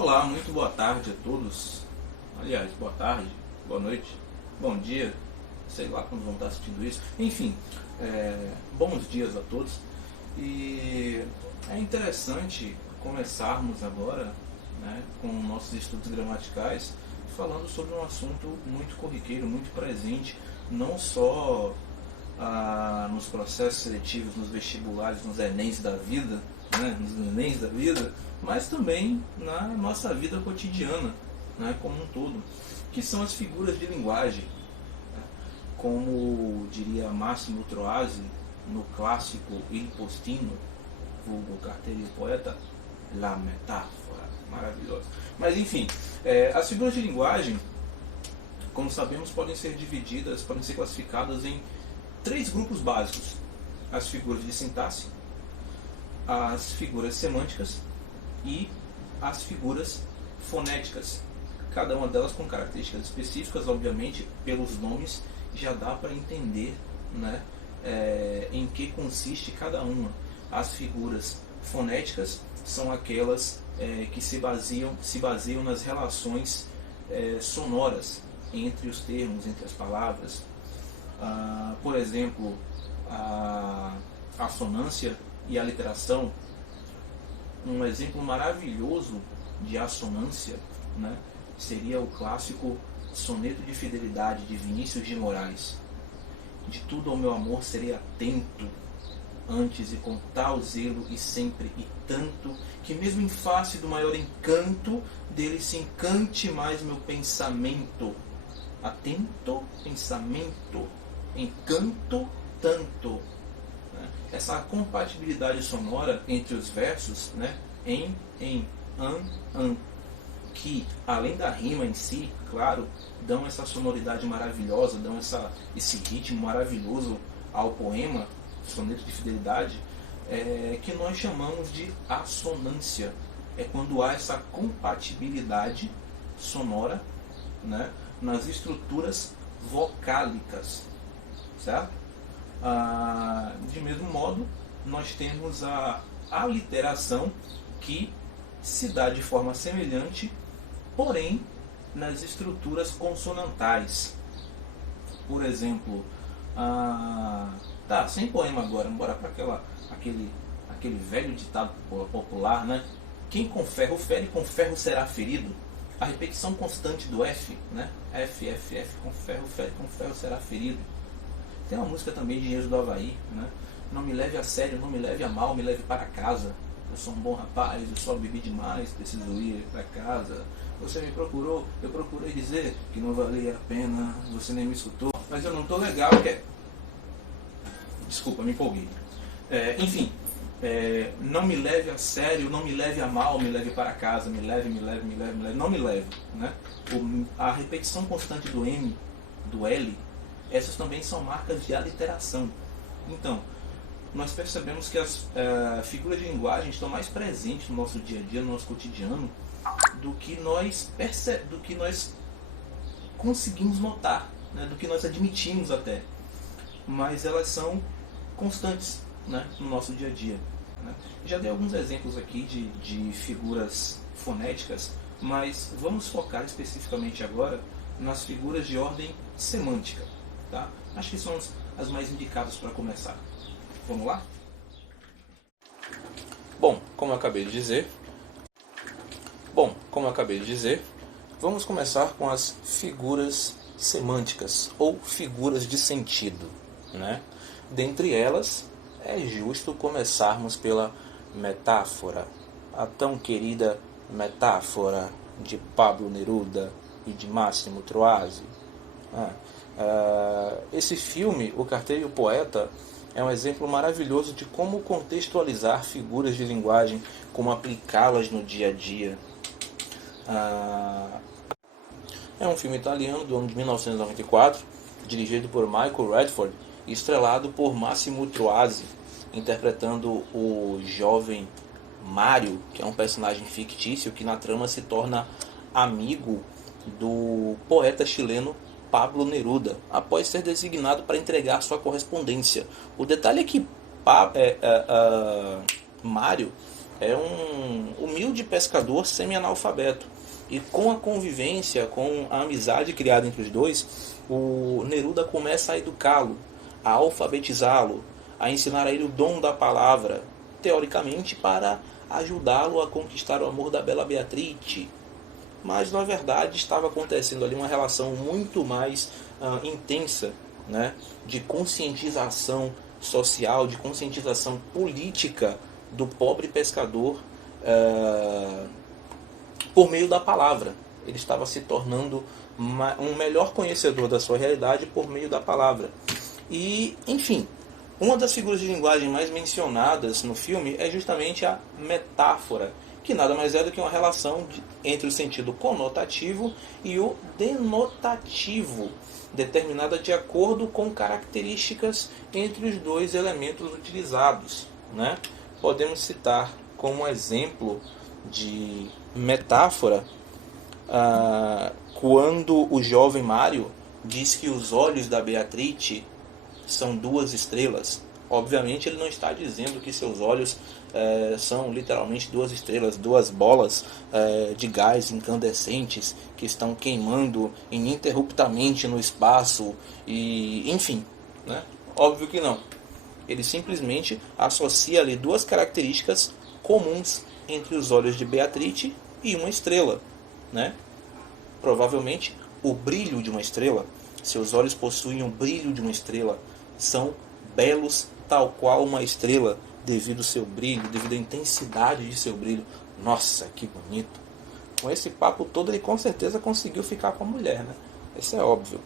Olá, muito boa tarde a todos. Aliás, boa tarde, boa noite, bom dia, sei lá quando vão estar assistindo isso. Enfim, bons dias a todos. E é interessante começarmos agora, né, com nossos estudos gramaticais, falando sobre um assunto muito corriqueiro, muito presente, não só nos processos seletivos, nos vestibulares, nos Enems da vida, mas também na nossa vida cotidiana, né, como um todo, que são as figuras de linguagem, né, como diria Máximo Troasi no clássico Il Postino, vulgo Carteiro e Poeta, La Metáfora, maravilhosa. Mas enfim, as figuras de linguagem, como sabemos, podem ser divididas, podem ser classificadas em três grupos básicos: as figuras de sintaxe, as figuras semânticas e as figuras fonéticas. Cada uma delas com características específicas, obviamente, pelos nomes já dá para entender, né, em que consiste cada uma. As figuras fonéticas são aquelas que se baseiam nas relações sonoras entre os termos, entre as palavras. Por exemplo, a assonância e a literação. Um exemplo maravilhoso de assonância, né, seria o clássico Soneto de Fidelidade de Vinícius de Moraes. De tudo ao meu amor serei atento, antes e com tal zelo e sempre e tanto, que mesmo em face do maior encanto, dele se encante mais meu pensamento. Atento, pensamento, encanto tanto. Essa compatibilidade sonora entre os versos, né, em, an, que além da rima em si, claro, dão essa sonoridade maravilhosa, dão esse ritmo maravilhoso ao poema, Soneto de Fidelidade, que nós chamamos de assonância. É quando há essa compatibilidade sonora, né, nas estruturas vocálicas, certo? De mesmo modo, nós temos a aliteração, que se dá de forma semelhante, porém nas estruturas consonantais. Por exemplo, sem poema agora, bora para aquele velho ditado popular, né? Quem com ferro fere, com ferro será ferido. A repetição constante do F, né? F, F, F, com ferro fere, com ferro será ferido. Tem uma música também de Engenheiros do Havaí, né? Não me leve a sério, não me leve a mal, me leve para casa. Eu sou um bom rapaz, eu só bebi demais, preciso ir para casa. Você me procurou, eu procurei dizer que não valia a pena, você nem me escutou. Mas eu não tô legal, Desculpa, me empolguei. Enfim, não me leve a sério, não me leve a mal, me leve para casa, me leve, não me leve, né? A repetição constante do M, do L, essas também são marcas de aliteração. Então, nós percebemos que as figuras de linguagem estão mais presentes no nosso dia a dia, no nosso cotidiano, do que nós conseguimos notar, né, do que nós admitimos até. Mas elas são constantes, né, no nosso dia a dia, né? Já dei alguns exemplos aqui de figuras fonéticas, mas vamos focar especificamente agora nas figuras de ordem semântica. Tá? Acho que são as mais indicadas para começar. Vamos lá? Bom, como eu acabei de dizer, vamos começar com as figuras semânticas ou figuras de sentido, né? Dentre elas, é justo começarmos pela metáfora, a tão querida metáfora de Pablo Neruda e de Máximo Troasi. Esse filme, O Carteiro e o Poeta, é um exemplo maravilhoso de como contextualizar figuras de linguagem, como aplicá-las no dia a dia. É um filme italiano do ano de 1994, dirigido por Michael Radford e estrelado por Massimo Troasi, interpretando o jovem Mário, que é um personagem fictício que na trama se torna amigo do poeta chileno Pablo Neruda, após ser designado para entregar sua correspondência. O detalhe é que Mário é um humilde pescador semi-analfabeto. E com a convivência, com a amizade criada entre os dois, o Neruda começa a educá-lo, a alfabetizá-lo, a ensinar a ele o dom da palavra, teoricamente para ajudá-lo a conquistar o amor da bela Beatrice. Mas na verdade estava acontecendo ali uma relação muito mais intensa, né, de conscientização social, de conscientização política do pobre pescador por meio da palavra. Ele estava se tornando um melhor conhecedor da sua realidade por meio da palavra. E, enfim, uma das figuras de linguagem mais mencionadas no filme é justamente a metáfora, que nada mais é do que uma relação entre o sentido conotativo e o denotativo, determinada de acordo com características entre os dois elementos utilizados, né? Podemos citar como exemplo de metáfora quando o jovem Mário diz que os olhos da Beatrice são duas estrelas. Obviamente ele não está dizendo que seus olhos são literalmente duas estrelas, duas bolas de gás incandescentes que estão queimando ininterruptamente no espaço, e enfim, né? Óbvio que não. Ele simplesmente associa ali duas características comuns entre os olhos de Beatrice e uma estrela, né? Provavelmente o brilho de uma estrela. Seus olhos possuem o brilho de uma estrela, são belos tal qual uma estrela, devido ao seu brilho, devido à intensidade de seu brilho. Nossa, que bonito! Com esse papo todo ele com certeza conseguiu ficar com a mulher, né? Isso é óbvio.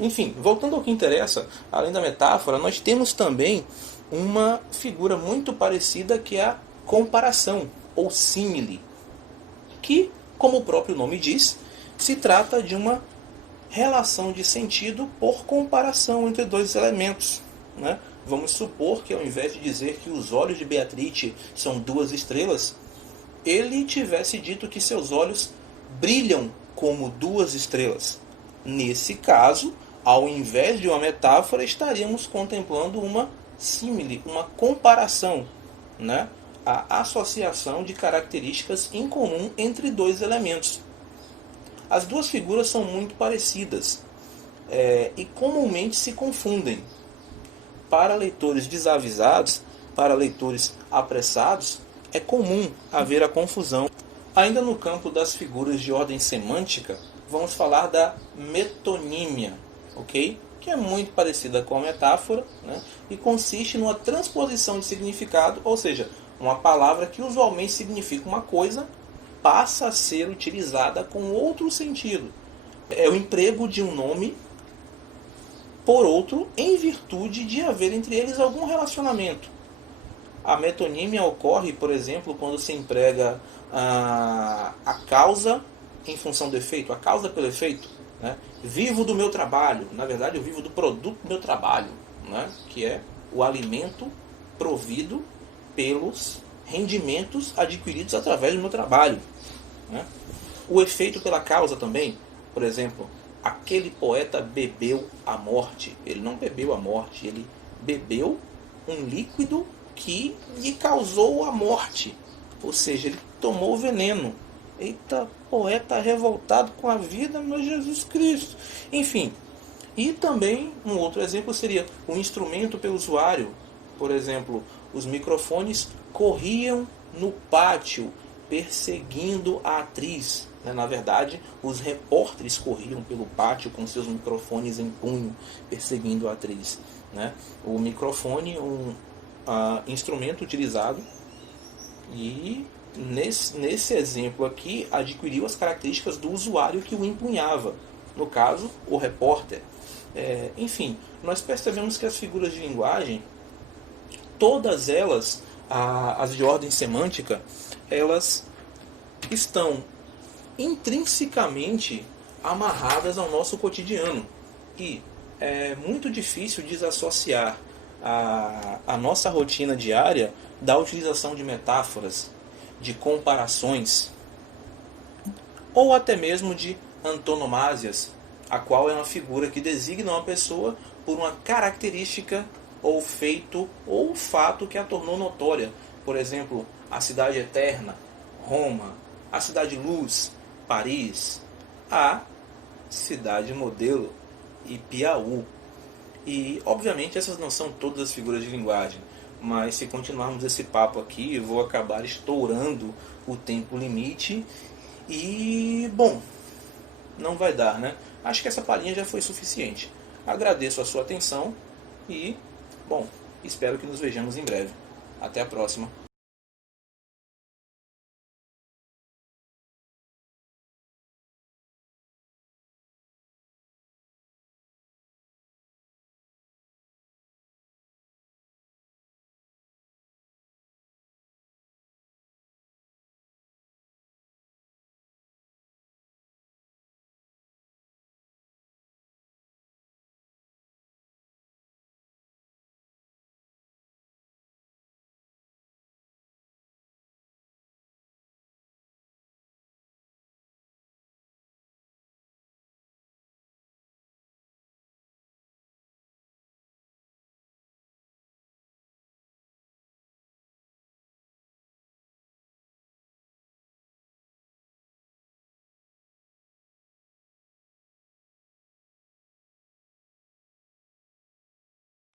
Enfim, voltando ao que interessa, além da metáfora, nós temos também uma figura muito parecida, que é a comparação, ou símile, que, como o próprio nome diz, se trata de uma relação de sentido por comparação entre dois elementos, né? Vamos supor que, ao invés de dizer que os olhos de Beatrice são duas estrelas, ele tivesse dito que seus olhos brilham como duas estrelas. Nesse caso, ao invés de uma metáfora, estaríamos contemplando uma símile, uma comparação, né? A associação de características em comum entre dois elementos. As duas figuras são muito parecidas e comumente se confundem. Para leitores desavisados, para leitores apressados, é comum haver a confusão. Ainda no campo das figuras de ordem semântica, vamos falar da metonímia, ok? Que é muito parecida com a metáfora, né? E consiste numa transposição de significado, ou seja, uma palavra que usualmente significa uma coisa passa a ser utilizada com outro sentido. É o emprego de um nome por outro em virtude de haver entre eles algum relacionamento. A metonímia ocorre, por exemplo, quando se emprega a causa em função do efeito, a causa pelo efeito, né? Vivo do meu trabalho, na verdade eu vivo do produto do meu trabalho, né? Que é o alimento provido pelos rendimentos adquiridos através do meu trabalho, né? O efeito pela causa também, por exemplo, aquele poeta bebeu a morte. Ele não bebeu a morte, ele bebeu um líquido que lhe causou a morte, ou seja, ele tomou veneno. Eita, poeta revoltado com a vida, meu Jesus Cristo. Enfim, e também um outro exemplo seria o instrumento pelo usuário. Por exemplo, os microfones corriam no pátio perseguindo a atriz. Na verdade, os repórteres corriam pelo pátio com seus microfones em punho, perseguindo a atriz, né? O microfone é um instrumento utilizado e nesse exemplo aqui adquiriu as características do usuário que o empunhava, no caso, o repórter. Enfim, nós percebemos que as figuras de linguagem, todas elas, as de ordem semântica, elas estão intrinsecamente amarradas ao nosso cotidiano. E é muito difícil desassociar a nossa rotina diária da utilização de metáforas, de comparações, ou até mesmo de antonomásias, a qual é uma figura que designa uma pessoa por uma característica ou feito ou fato que a tornou notória. por exemplo, a cidade eterna, Roma, a cidade luz, Paris, a cidade modelo e Piauí. E, obviamente, essas não são todas as figuras de linguagem, mas se continuarmos esse papo aqui, eu vou acabar estourando o tempo limite e, bom, não vai dar, né? Acho que essa palhinha já foi suficiente. Agradeço a sua atenção e, bom, espero que nos vejamos em breve. Até a próxima.